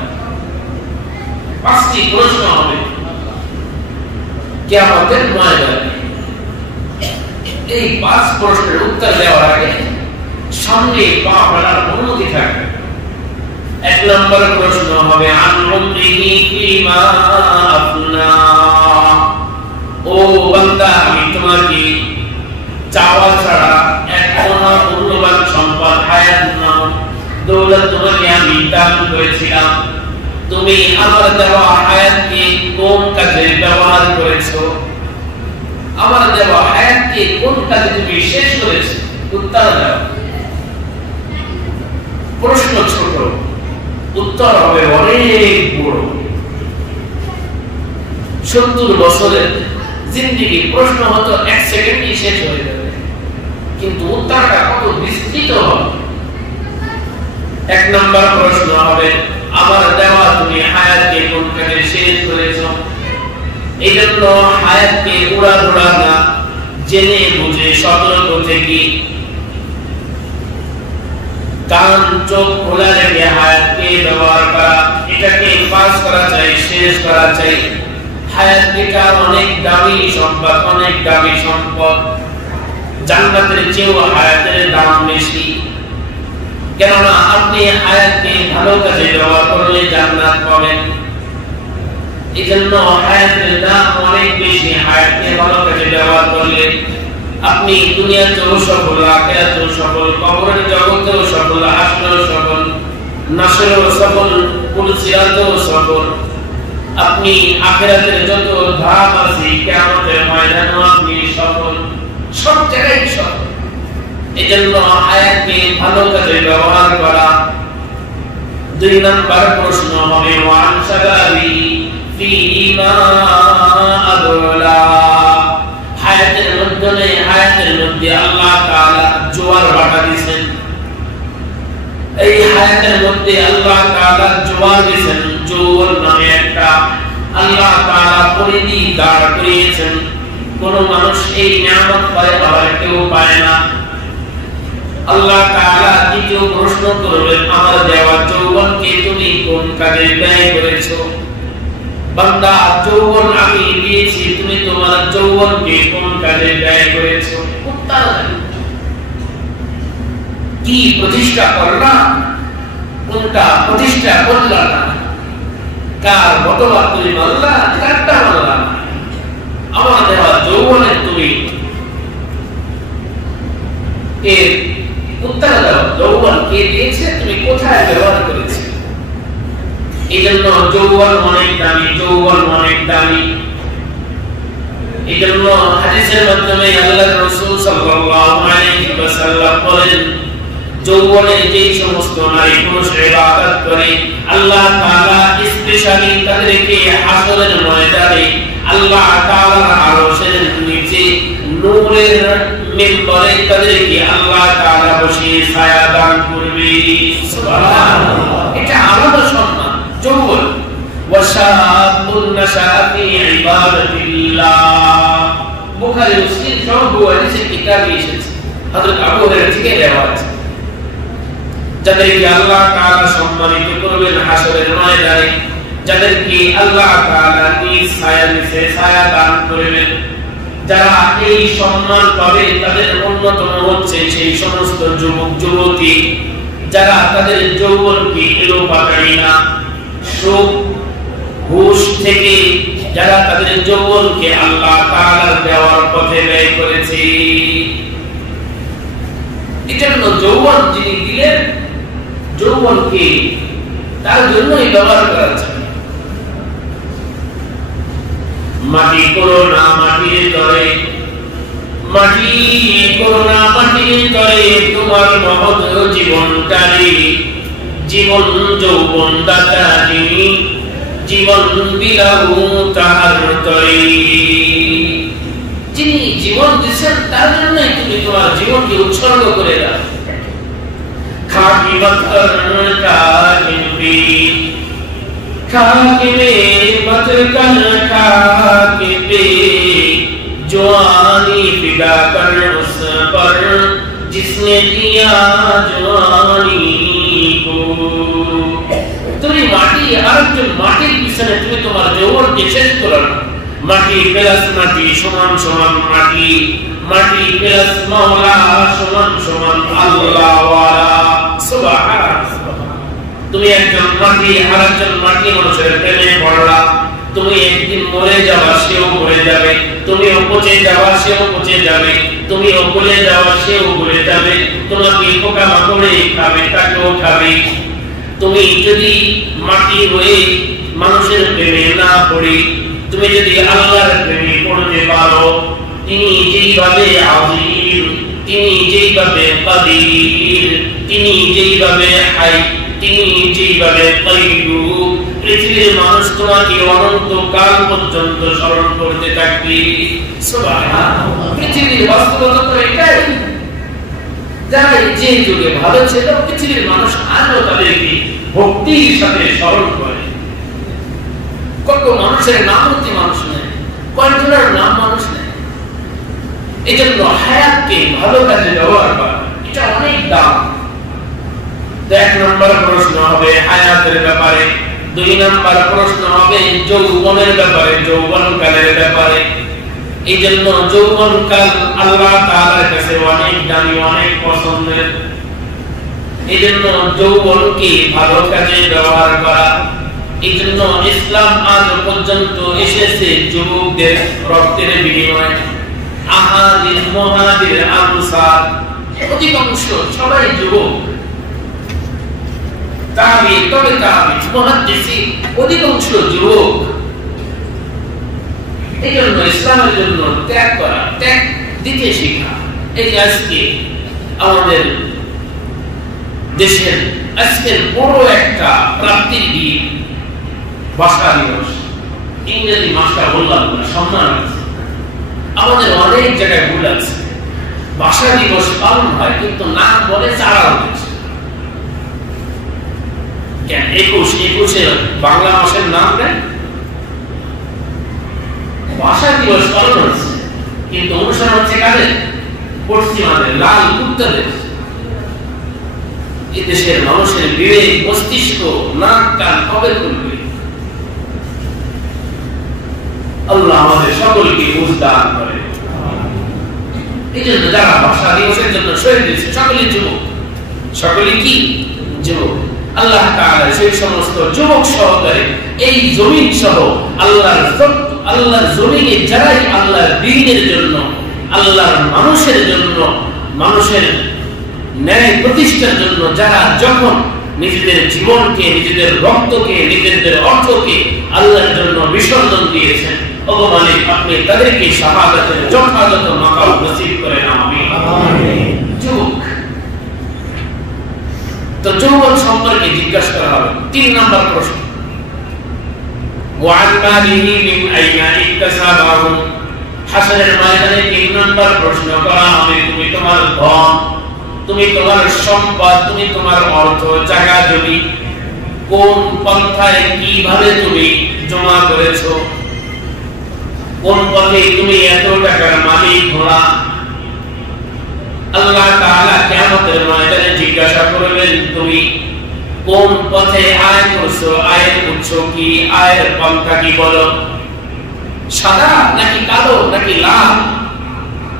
5টি প্রশ্ন হবে কিয়ামতের ময়দানে। এই 5 প্রশ্নের উত্তর দেওয়ার আগে সামনে পা ফেলার অনুমতি থাকবে। 1 নম্বর প্রশ্ন হবে আন উমরিহি ফিমা আফনা। ও বান্দা, আমি তোমাকে চাওয়া ছাড়া এক কোনা মূল্যবান সম্পদ হায়াত নাও, দৌলত তোমাকে আমি দান করেছিলাম। তুমি আমার দেওয়া হায়াতকে কোন কাজে ব্যবহার করেছো? আমার দেওয়া হায়াতকে কোন কাজে তুমি শেষ করেছো? উত্তর দাও। প্রশ্ন ছোট, উত্তর হবে অনেক বড়। 70 বছরের জিন্দেগি প্রশ্ন হতো 1 সেকেন্ডেই শেষ হয়ে যাবে, কিন্তু উত্তরটা কত বিস্তৃত হবে। 1 নম্বর প্রশ্ন হবে আমার দেওয়া তুমি হায়াতকে কোন কাজে শেষ করেছো? এই জন্য হায়াতকে উড়াধুরা না, জেনে বুঝে সতর্ক থেকে কান চোখ খোলা রেখে হায়াতকে ব্যবহার করা, এটাকে পাস করা চাই, শেষ করা চাই। হায়াতটা অনেক দামি সম্পদ, অনেক দামি সম্পদ। জান্নাতের চেয়েও হায়াতের দাম বেশি, কেননা আপনি হায়াতকে ভালো কাজে ব্যবহার করলে জান্নাত পাবেন। এই জন্য হায়াতের দাম অনেক বেশি। হায়াতকে ভালো কাজে ব্যবহার করলে আপনি দুনিয়াতেও সফল, আখিরাতেও সফল, কবরের জগতেও সফল, হাসরেও সফল, নাসরেও সফল, পুলসিরাতেও সফল। আপনি আখিরাতের যত ধাপ আছে কিয়ামতের ময়দানেও আপনি সফল, সব জায়গায় সফল। এজন্য হায়াতকে ভালো কাজে ব্যবহার করা। 2 নম্বর প্রশ্ন হবে ওয়ান শাবাবি ফিমা আবলা। হায়াতের মধ্যে আল্লাহ তাআলা জোয়ার ভাটা দিয়েছেন। এই হায়াতের মধ্যে আল্লাহ তাআলা জোয়ার দিয়েছেন, যৌবন নামে একটা আল্লাহ তাআলা পরিধি দাঁড় করিয়েছেন। কোন মানুষ এই নিয়ামত পায়, আবার কেউ পায় না। আল্লাহ তাআলা দ্বিতীয় প্রশ্ন করবেন, আমার দেওয়া যৌবনকে তুমি কোন কাজে ব্যয় করেছো? বান্দা, যৌবন আমি দিয়েছি, তুমি তোমার যৌবনকে কোন কাজে ব্যয় করেছো? উত্তর দাও। কি প্রতিষ্ঠা করলা, কোনটা প্রতিষ্ঠা করলা না? কার বটলা তুমি মারলা, কারটা মারলা? আমার দেওয়া যৌবনে তুমি এর উত্তর দাও। যৌবন কে দিয়েছে, তুমি কোথায় ব্যবহার করেছো? এই জন্য যৌবন অনেক দামি, যৌবন অনেক দামি। এই জন্য হাদিসের মাধ্যমে আল্লাহর রাসূল সাল্লাল্লাহু আলাইহি ওয়াসাল্লাম বলেন, যৌবনে যে সমস্ত নারী পুরুষ ইবাদত করে আল্লাহ তাআলা স্পেশালি তাদেরকে হাসরের ময়দানে আল্লাহ তাআলার আরশের নিচে নূরের মিম্বরে তাদেরকে আল্লাহ তাআলা বসিয়ে ছায়া দান করবে। সুবহানাল্লাহ। এটা আলাদা সম্মান যৌবন। ওয়াশাবুন নাশাআ ফি ইবাদাতিল্লাহ। বুখারী মুসলিম সব হাদিসে কিতাবে এসেছে, হযরত আবু হুরায়রা থেকে রিওয়ায়াত। যাদেরকে আল্লাহ তাআলা সম্মানিত করবেন হাসরের ময়দানে, যাদেরকে আল্লাহ তাআলা নিজ ছায়ার নিচে ছায়া দান করবেন, যারা এই সম্মান পাবে তাদের অন্যতম হচ্ছে সেই সমস্ত যুবক যুবতী যারা তাদের যৌবনকে এলোপাতাড়ি না, সুখ ঘুষ থেকে যারা তাদের যৌবনকে আল্লাহ তাআলার দেওয়ার পথে ব্যয় করেছে। এজন্য যৌবন যিনি দিলেন, যৌবনকে তার জন্যই ব্যবহার করা যায়। মাটি করো না মাটির তরে, মাটি করো না মাটির তরে তোমার মহৎ জীবনটারে। জীবন যৌবন দাতা যিনি, জীবন বিলাও তাহার তরে। যিনি জীবন দিচ্ছেন তার জন্যই তুমি তোমার জীবনকে উৎসর্গ করে দাও। খাকি বতর কাহিনী, खाके में मत कर खाके पे जवानी फिदा कर उस पर जिसने दिया जवानी को। তুমি মাটি আর মাটির পিছনে তুমি তোমার যৌবনকে শেষ করো না। মাটি প্লাস মাটি সমান সমান মাটি, মাটি প্লাস মাওলা সমান সমান আল্লাহ ওয়ালা। সুবহানাল্লাহ। তুমি একজন মাটি আর একজন মাটি মানুষের প্রেমে পড়লা, তুমি একদিন মরে যাওয়া সেও মরে যাবে, তুমি পচে যাওয়া সেও পচে যাবে, তুমি গলে যাওয়া সেও গলে যাবে, তোমাকে পোকা মাকড়ে খাবে তাকেও খাবে। তুমি যদি মাটি হয়ে মানুষের প্রেমে না পড়ে তুমি যদি আল্লাহর প্রেমে পড়তে পারো, তিনি যেইভাবে আযীম, তিনি যেইভাবে কাদির, তিনি যেইভাবে হাই, তিনি যেইভাবে কাইয়ুম, পৃথিবীর মানুষ তোমাকে অনন্তকাল পর্যন্ত স্মরণ করতে থাকবে। সুবহানাল্লাহ। পৃথিবীর বাস্তবতা তো এটাই, যারা যে যুগে ভালো ছিল পৃথিবীর মানুষ আজও তাদেরকে ভক্তির সাথে স্মরণ করে। কত মানুষের নামতি মানুষ নেই, কয়জনের নাম মানুষ নেই। এই জন্য হায়াতকে ভালো কাজে ব্যবহার করা এটা অনেক দাম। এক নম্বর প্রশ্ন হবে হায়াতের ব্যাপারে, দুই নম্বর প্রশ্ন হবে যৌবনের ব্যাপারে, যৌবনকালের ব্যাপারে। এই জন্য যৌবনকাল আল্লাহ তাআলার কাছে অনেক দামি, অনেক পছন্দের। এই জন্য যৌবনকে ভালো কাজে ব্যবহার করা। এই জন্য ইসলাম আজ পর্যন্ত এসেছে যুবকদের রক্তের বিনিময়ে। আহাদির মুহাজির আনসার অধিকাংশ সবাই যুবক, তাবি তবে তাবি মুহাদ্দিসিন অধিকাংশ যুবক। এই জন্য ইসলামের জন্য ত্যাগ করা, ত্যাগ দিতে শেখা। এই আজকে আমাদের দেশের আজকের বড় একটা প্রাপ্তির দিন ভাষা দিবস। ইংরেজি মাসটা বললাম না, সম্মান আছে। আমাদের অনেক জায়গায় ভুল আছে। ভাষা দিবস পালন হয় কিন্তু নাম বলে চাড়াও হয়েছে। 21 বাংলা মাসের নাম নেই, ভাষা দিবস পালন হচ্ছে কিন্তু অনুষ্ঠান হচ্ছে কাদের? পশ্চিমাদের, লাল কুত্তাদের। এই দেশের মানুষের বিবেক মস্তিষ্ক নাক কান কবে খুলবে? আল্লাহ আমাদের সকলকে বুঝ দান করে। এই জন্য যারা ভাষা দিবসের জন্য শহীদ হয়েছে সকলে যুবক, সকলে কি যুবক। আল্লাহ তাআলা সেই সমস্ত যুবক সহকারে এই জমিন সহ আল্লাহর জমিনে যারাই আল্লাহর দ্বীনের জন্য, আল্লাহর মানুষের জন্য, মানুষের ন্যায় প্রতিষ্ঠার জন্য যারা যখন নিজেদের জীবনকে, নিজেদের রক্তকে, নিজেদের অর্থকে আল্লাহর জন্য বিসর্জন দিয়েছেন, ওগো মালিক আপনি তাদেরকে শাহাদাতের যথাযথ মাকাম নসিব করেন। আমিন। যুবক তো যৌবন সম্পর্কে জিজ্ঞাসা করা হবে। 3 নম্বর প্রশ্ন, ওয়ান মালিহি মিন আইনা ইকতাসাবাহু। হাসরের ময়দানে 3 নম্বর প্রশ্ন করা হবে, তুমি তোমার ধন, তুমি তোমার সম্পদ, তুমি তোমার অর্থ, জায়গা জমি কোন পন্থায় কিভাবে তুমি জমা করেছো, কোন পথে তুমি এত টাকার মালিক হলা। আল্লাহ তাআলা কিয়ামতের ময়দানে জিজ্ঞাসা করবেন তুমি কোন পথে আয় করছো, আয়ের উৎস কি, আয়ের পন্থা কি বলো, সাদা নাকি কালো নাকি লাল,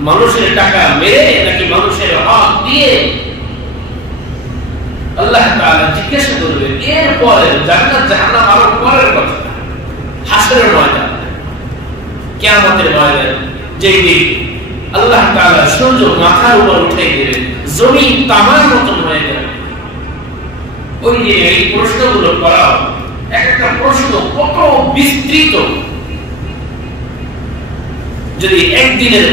মানুষের টাকা মেরে নাকি মানুষের হক দিয়ে। আল্লাহ তাআলা জিজ্ঞাসা করবেন। এরপরে জান্নাত জাহান্নাম আরো পরের কথা, হাসরের ময়দান, কিয়ামতের ময়দান, যেই দিন আল্লাহ তাআলা সূর্য মাথার উপর উঠে দিলেন, জমিন তামার মতন হয়ে গেল। ওই দিনে এই প্রশ্নগুলো করা, এক একটা প্রশ্ন কত বিস্তৃত। যদি একদিনের,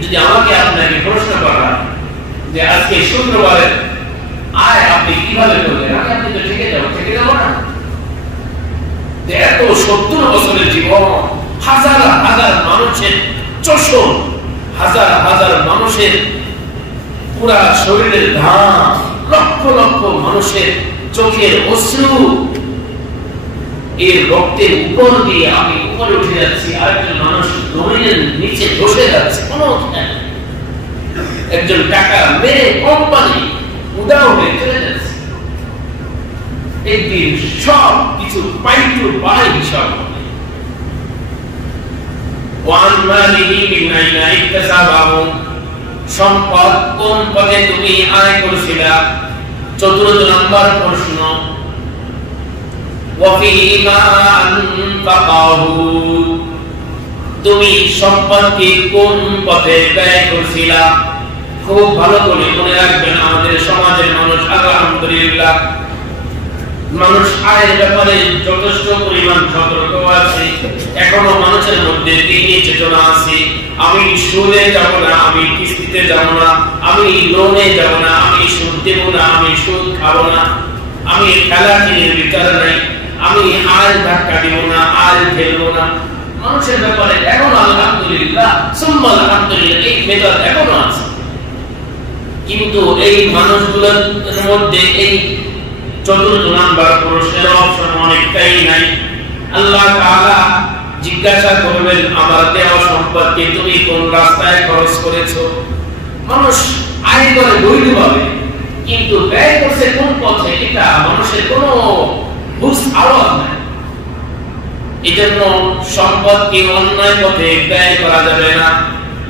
যদি আমাকে আপনাকে প্রশ্ন করা যে আজকে শুক্রবারের আয় আপনি কিভাবে করবেন, আপনি তো থেকে যাবো না। এত 70 বছরের জীবন, হাজার হাজার মানুষের চোষণ, হাজার হাজার মানুষের পুরা শরীরের ঘাম, লক্ষ লক্ষ মানুষের চোখের অশ্রু, এর রক্তের উপর দিয়ে আমি উপরে উঠে যাচ্ছি, আরেকজন মানুষ জমিনের নিচে বসে যাচ্ছে, কোনো একজন টাকা মেরে কোম্পানি উদাও হয়ে চলে যাচ্ছে। একদিন সব কিছু পাই টু পাই হিসাব হবে। ওয়ান মালিহি মিন আইনা ইকতাসাবাহু, সম্পদ কোন পথে তুমি আয় করেছিলা। 14 নম্বর প্রশ্ন, ওয়া ফীমা আনফাকাহু, তুমি সম্পদকে কোন পথে ব্যয় করেছিলা। খুব ভালো করে মনে রাখবেন, আমাদের সমাজের মানুষ আলহামদুলিল্লাহ মানুষ আয়ের ব্যাপারে যথেষ্ট পরিমাণ সতর্ক আছে। এখনো মানুষের মধ্যে দিনী চেতনা আছে, আমি সুদে যাব না, আমি কিস্তিতে যাব না, আমি লোনে যাব না, আমি সুদ দেব না, আমি সুদ খাবো না, আমি খেলাটির বিচার নাই, আমি আয় ধাক্কা দিব না, আয় ফেলবো না। মানুষের ব্যাপারে এখনো আলহামদুলিল্লাহ সুম্মা আলহামদুলিল্লাহ এই মেজাজ এখনো আছে। কিন্তু এই মানুষগুলোর মধ্যে এই 14 নাম্বার প্রশ্নের অপশন অনেকটাই নাই। আল্লাহ তাআলা জিজ্ঞাসা করবেন আমার দেওয়া সম্পদকে তুমি কোন রাস্তায় খরচ করেছো। মানুষ আয় করে বৈধভাবে, কিন্তু ব্যয় করছে কোন পথে, এটা মানুষের কোনো বুঝ আওয়াজ নাই। এজন্য সম্পদকে অন্যায় পথে ব্যয় করা যাবে না।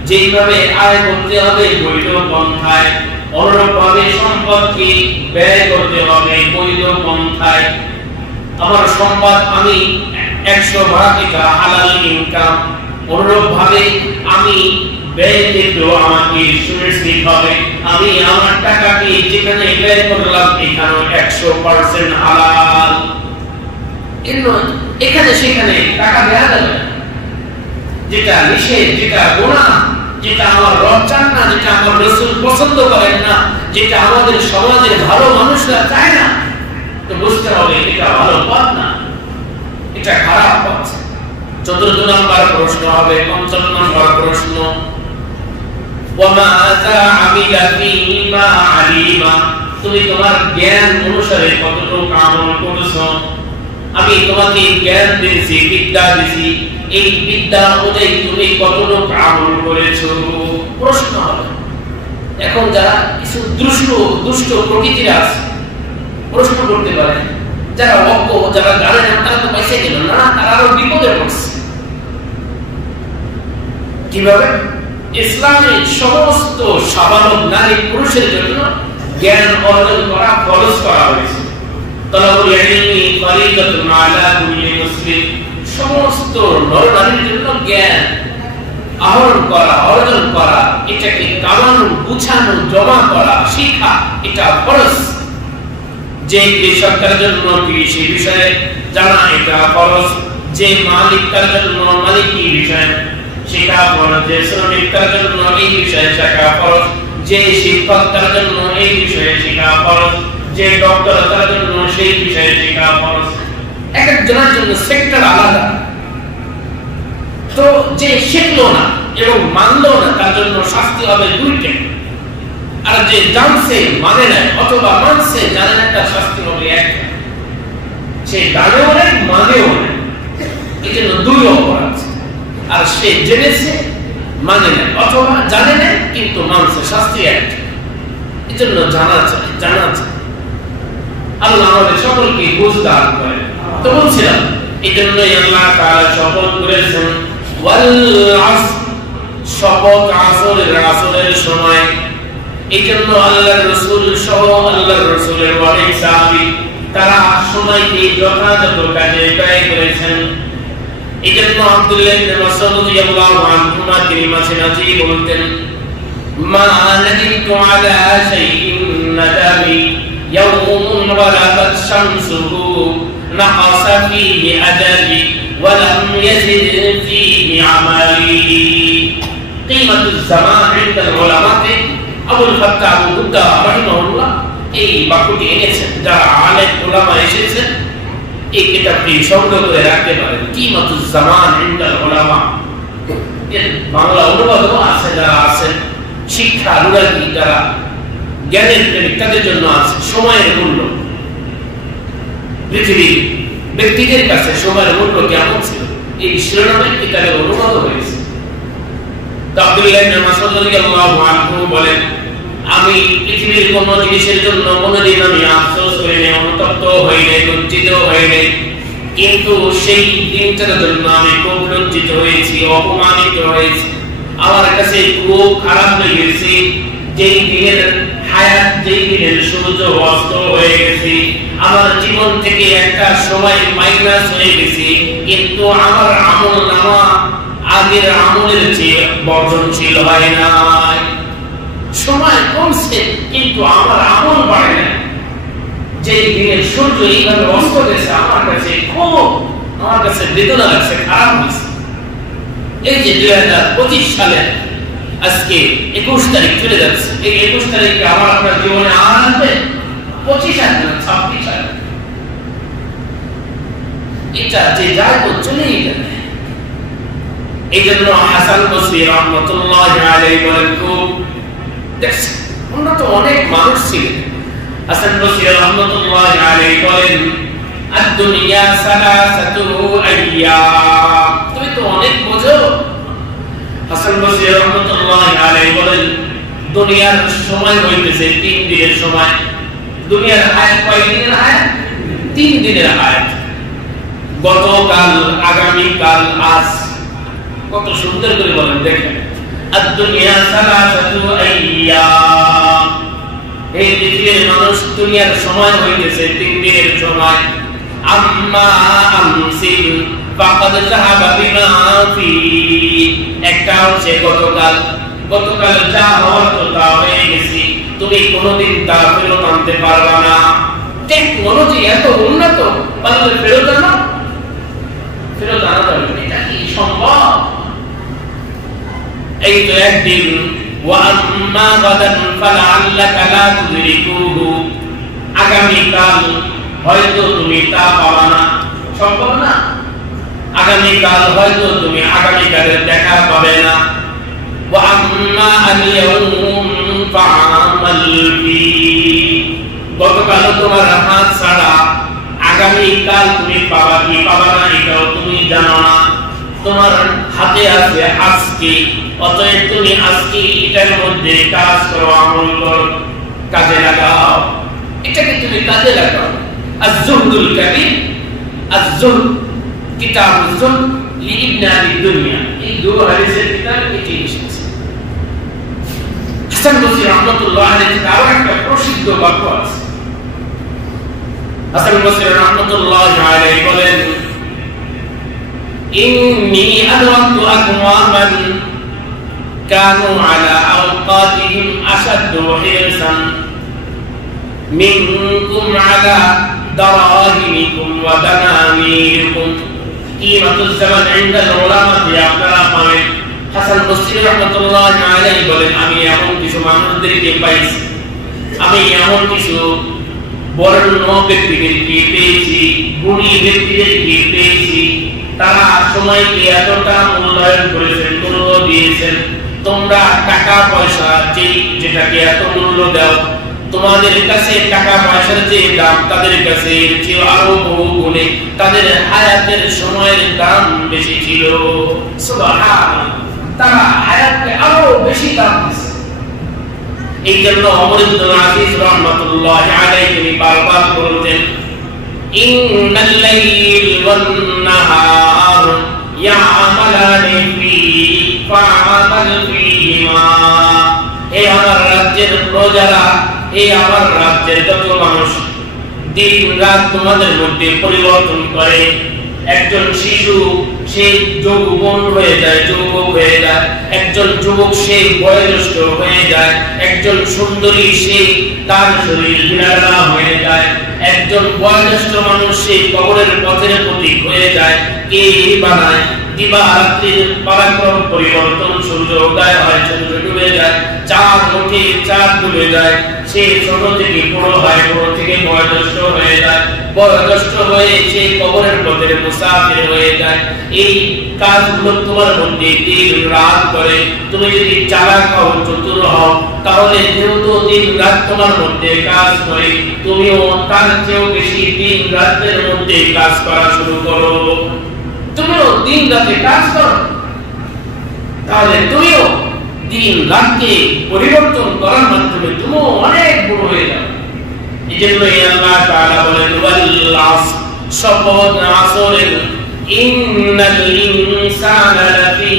যেইভাবে আয় করতে হবে বৈধ পন্থায়, অনুরূপভাবে সম্পদকে ব্যয় করতে হবে বৈধ পন্থায়। আমার সম্পদ আমি 100 টাকা হালাল ইনকাম, অনুরূপভাবে আমি ব্যয় করতেও আমাকে সুনিশ্চিত হবে আমি আমার টাকাকে যেখানে ব্যয় করলাম এখানে 100% হালাল। এখানে সেখানে টাকা দেওয়া যাবে, যেটা নিষেধ, যেটা গুনাহ, যেটা আমার রব চান না, যেটা আমার রাসূল পছন্দ করেন না, যেটা আমাদের সমাজের ভালো মানুষরা চায় না, তো বুঝতে হবে এটা ভালো পথ না, এটা খারাপ পথ। 14 নম্বর প্রশ্ন হবে। 15 নম্বর প্রশ্ন, ওয়ামাযা আমিলা ফীমা আলিমা, তুমি তোমার জ্ঞান অনুসারে কতটুকু আমল করেছো। আমি তোমাকে জ্ঞান দিয়েছি, বিদ্যা দিয়েছি, এই বিদ্যা অনুযায়ী তুমি কতটুকু আমল করেছো। প্রশ্ন হবে। এখন যারা কিছু দুষ্ট প্রকৃতির আছে প্রশ্ন করতে পারে, যারা অজ্ঞ, যারা জানে না, তারা তো পয়সা গেল না, তারা আরো বিপদে পড়ছে। কিভাবে? ইসলামের সমস্ত সাবালক নারী পুরুষের জন্য জ্ঞান অর্জন করা ফরজ করা হয়েছে। তালাবুল ইলমি ফরিদাতুন আলা কুল্লি মুসলিম, সমস্ত নর-নারীর জন্য জ্ঞান আহরণ করা, অর্জন করা, এটাকে কামানো, গুছানো, জমা করা, শিক্ষা, এটা ফরজ। যে কৃষকের জন্য কৃষি বিষয়ে জানা এটা ফরজ, যে মালিক তার জন্য মালিকি বিষয় শেখা ফরজ, যে শ্রমিক তার জন্য এই বিষয়ে শেখা ফরজ, যে শিক্ষক তার জন্য এই বিষয়ে শেখা ফরজ, যে ডক্টর তার জন্য সেই বিষয়ে শেখা ফরজ। এক একজনের জন্য সেক্টর আলাদা। তো যে শিখলো না এবং মানলো না তার জন্য শাস্তি হবে দুইটা, আর যে জানছে মানে না অথবা মানছে জানে না তার শাস্তি হবে একটা। সে জানে অনেক, মানে অনেক, এই জন্য দুই অপর আছে। আর সে জেনেছে, মানে না, অথবা জানে না কিন্তু মানছে, শাস্তি একটা, এই জন্য জানা চাই। আল্লাহ আমাদের সকলকে বুঝ দান করেন। তো বলছিলাম, এই জন্যই আল্লাহ তাআলা শপথ করেছেন, ওয়াল আসর, শপথ আসরের সময়। এই জন্য আল্লাহর রাসূল সহ আল্লাহর রাসূলের অনেক সাহাবী তারা সময়কে যথাযথ কাজে ব্যয় করেছেন। এই জন্য আব্দুল্লাহ ইবনে মাসউদ রাদিয়াল্লাহু আনহু তিনি মাঝে মাঝে বলতেন, মা নাদিতু আলা শাইইন নাদামি ইয়াউমুন ওয়ালাকাত শামসুহু নাকাসা ফীহি আজালি ওয়া লাম ইয়াজিদ ফীহি আমালি। কিমাতুজ জামান ইনদাল উলামাতে আবুল ফাত্তাহ আবু বুদ্দা রাহিমাহুল্লাহ এই বাক্যটি এনেছেন। যারা আলেম উলামা এসেছেন এই কিতাবটি সংগ্রহ করে রাখতে পারেন। কিমাতুজ জামান ইনদাল উলামা, এর বাংলা অনুবাদও আছে। যারা আছেন শিক্ষা অনুরাগী, যারা জ্ঞানের প্রেমিক, তাদের জন্য আছে সময়ের মূল্য। পৃথিবীর ব্যক্তিদের কাছে সময়ের মূল্য কেমন ছিল, এই শিরোনামে কিতাবের অনুবাদ হয়েছে। আব্দুল্লাহ ইবনে মাসউদ রাদিয়াল্লাহু আনহু বলেন, আমি পৃথিবীর কোন জিনিসের জন্য কোনদিন আমি আফসোস করিনি, অনুতপ্ত হইনি, লজ্জিত হইনি, কিন্তু সেই দিনটার জন্য আমি খুব লজ্জিত হয়েছি, অপমানিত হয়েছি। আমার কাছে খুব খারাপ লেগেছে যেই দিনের হায়াত, যেই দিনের সূর্য অস্ত হয়ে গেছে, আমার জীবন থেকে একটা সময় মাইনাস হয়ে গেছে, কিন্তু আমার আমল নামা আগের আমলের চেয়ে বর্জনশীল হয় নাই। সময় কমছে কিন্তু আমার আমল বাড়ে না। যে দিনের সূর্য এইভাবে অস্ত গেছে, আমার কাছে বেদনা লাগছে, খারাপ হয়েছে। এই যে 2025 সালে আজকে 21 তারিখ চলে যাচ্ছে, এই 21 তারিখে আমার আপনার জীবনে আর আসবে 25 আসবে না, 26 আসবে। এটা যে যায় তো চলেই যাবে। এই জন্য হাসান বসরি রাহমাতুল্লাহি আলাইহি বলেন, খুব দেখছেন আমরা তো অনেক মানুষ ছিলেন। হাসান বসরি রাহমাতুল্লাহি আলাইহি বলেন, আদ-দুনিয়া সালাসাতু আইয়াম। তুমি তো অনেক বোঝো। হাসান বসরি রাহমাতুল্লাহি আলাইহি বলেন, দুনিয়ার সময় হইতেছে 3 দিনের সময়। দুনিয়ার হায়াত কয় দিনের হায়াত? 3 দিনের হায়াত। গতকাল, আগামী কাল, আজ। কত সুন্দর করে বলেন, দেখেন, আদ-দুনিয়া সালাসাতু আইয়াম। এই পৃথিবীর মানুষ দুনিয়ার সময় হইতেছে 3 দিনের সময়। আম্মা আমসিল ফাকাদ যাহাবা বিমা ফি। একটা হচ্ছে গতকাল, গতকাল যা হওয়ার তো তা হয়ে গেছে, তুমি কোনোদিন তা ফেরত আনতে পারবে না। টেকনোলজি এত উন্নত, পারলে ফেরত আনা যাবে না। এটা কি সম্ভব? এই তো একদিন, ওয়া আম্মা গাদান ফালাআল্লাকা লা তুদরিকুহু। আগামীকাল হয়তো তুমি তা পাবা না, সম্ভব না। আগামীকাল হয়তো তুমি আগামীকালের দেখা পাবে না। ওয়া আম্মা আল-ইয়াউম ফাআমাল ফি। গতকাল তোমার হাত ছাড়া আগামীকাল তুমি পাবা কি পাবা না এটাও তুমি জানো না। তোমার হাতে আছে আজকে, অতএব তুমি আজকে এটার মধ্যে কাজ করো, আমল করো, কাজে লাগাও। এটাকে তুমি কাজে লাগাও। আজ-জুহদুল কাবীর, আজ-জুহদ, কিতাবুজ জুহদ লিইবনে আবি দুনিয়া, এই দুটো হাদিসের কিতাব এটি এসেছে। হাসান বসরি রাহমাতুল্লাহি আলাইহি আরো একটা প্রসিদ্ধ বাক্য আছে। হাসান বসরি রাহমাতুল্লাহি আলাইহি বলেন, ইন্নী আদরাকতু আকওয়ামান কানু আলা আওকাতিহিম আশাদ্দু হিরসান মিনকুম আলা দারাহিমিকুম ওয়া দানামিরিকুম। কিমাতুজ জামান ইনদাল উলামাতি। আপনারা পাবেন হাসান বসরি রাহমাতুল্লাহি আলাইহি বলেন, আমি এমন কিছু মানুষদেরকে পাইছি, আমি এমন কিছু বরেণ্য ব্যক্তিদেরকে পেয়েছি, গুণী ব্যক্তিদেরকে পেয়েছি, তারা সময়কে এতটা মূল্যায়ন করেছেন, মূল্য দিয়েছেন। তোমরা টাকা পয়সা যেটাকে এত মূল্য দাও, তোমাদের কাছে টাকা পয়সার যে দাম তাদের কাছে এর চেয়ে আরো বহু গুণে তাদের হায়াতের সময়ের দাম বেশি ছিল। সুবহানাল্লাহ, তারা হায়াতকে আরো বেশি দাম দিয়েছে। এই জন্য ওমর ইবনে আজিজ রাহমাতুল্লাহি আলাইহি তিনি বারবার বলতেন, ইন্নাল লাইল ওয়ান নাহার ইয়ামালানি ফি ফাআমাল ফীহিমা। হে আমার রাজ্যের প্রজারা, হে আমার রাজ্যের যত মানুষ, দিন রাত তোমাদের মধ্যে পরিবর্তন করে। একজন শিশু সে যৌবন হয়ে যায়, যুবক হয়ে যায়। একজন যুবক সে বয়োজ্যেষ্ঠ হয়ে যায়। একজন সুন্দরী সে তার শরীর বিরালা হয়ে যায়। একজন বয়োজ্যেষ্ঠ মানুষ সে কবরের পথের প্রতীক হয়ে যায়। কে বানায়? দিবা রাত্রির পরাক্রম পরিবর্তন, সূর্য উদয় হয়, চন্দ্র ডুবে যায়, চাঁদ ওঠে, চাঁদ ডুবে যায়। সে ছোট থেকে বড় হয়, বড় থেকে বয়োজ্যেষ্ঠ হয়ে যায়, বয়োজ্যেষ্ঠ হয়ে সে কবরের পথের মুসাফির হয়ে যায়। এই কাজগুলো তোমার মধ্যে দিন রাত করে। তুমি যদি চালাক হও, চতুর হও, তাহলে যেহেতু দিন রাত তোমার মধ্যে কাজ করে, তুমিও তার চেয়েও বেশি দিন রাতের মধ্যে কাজ করা শুরু করো। তুমিও দিন রাতে কাজ করো, তাহলে তুমিও দিন রাতকে পরিবর্তন করার মাধ্যমে তুমিও অনেক বড় হয়ে যাবে। এই জন্যই আল্লাহ তাআলা বলেন, ওয়াল আসর, শপথ আসরের, ইন্নাল ইনসানা লাফি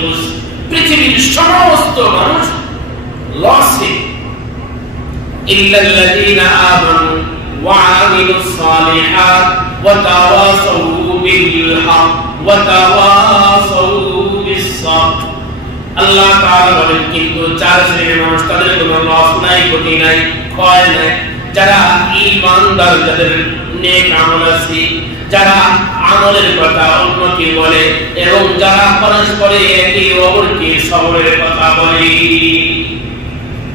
খুসর, পৃথিবীর সমস্ত মানুষ লসে, ইল্লাল্লাযীনা আমানু ওয়া আমিলুস সালিহাত ওয়া তাওয়াসাউ বিল হক ওয়া তাওয়াসাউ বিস সাবর। আল্লাহ তাআলা বলেন, কিন্তু চার শ্রেণীর মানুষ, তাদের কোনো লস নাই, ক্ষতি নাই, ক্ষয় নাই। যারা ঈমানদার, যাদের নেক আমল আছে, যারা আমলের কথা অন্যকে বলে এবং যারা পরস্পরে একে অপরকে সবরের কথা বলে।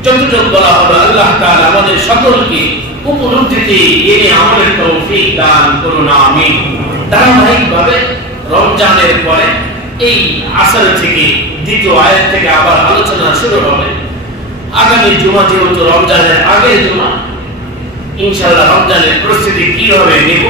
যতটুকু বলা হলো, আল্লাহ তাআলা আমাদের সকলকে উপলব্ধিতে এনে আমলের তৌফিক দান করুন, আমিন। ধারাবাহিকভাবে রমজানের পরে এই আসর থেকে দ্বিতীয় আয়াত থেকে আবার আলোচনা শুরু হবে। আগামী জুমা যেহেতু রমজানের আগের জুমা, ইনশাআল্লাহ রমজানের প্রস্তুতি কিভাবে নেব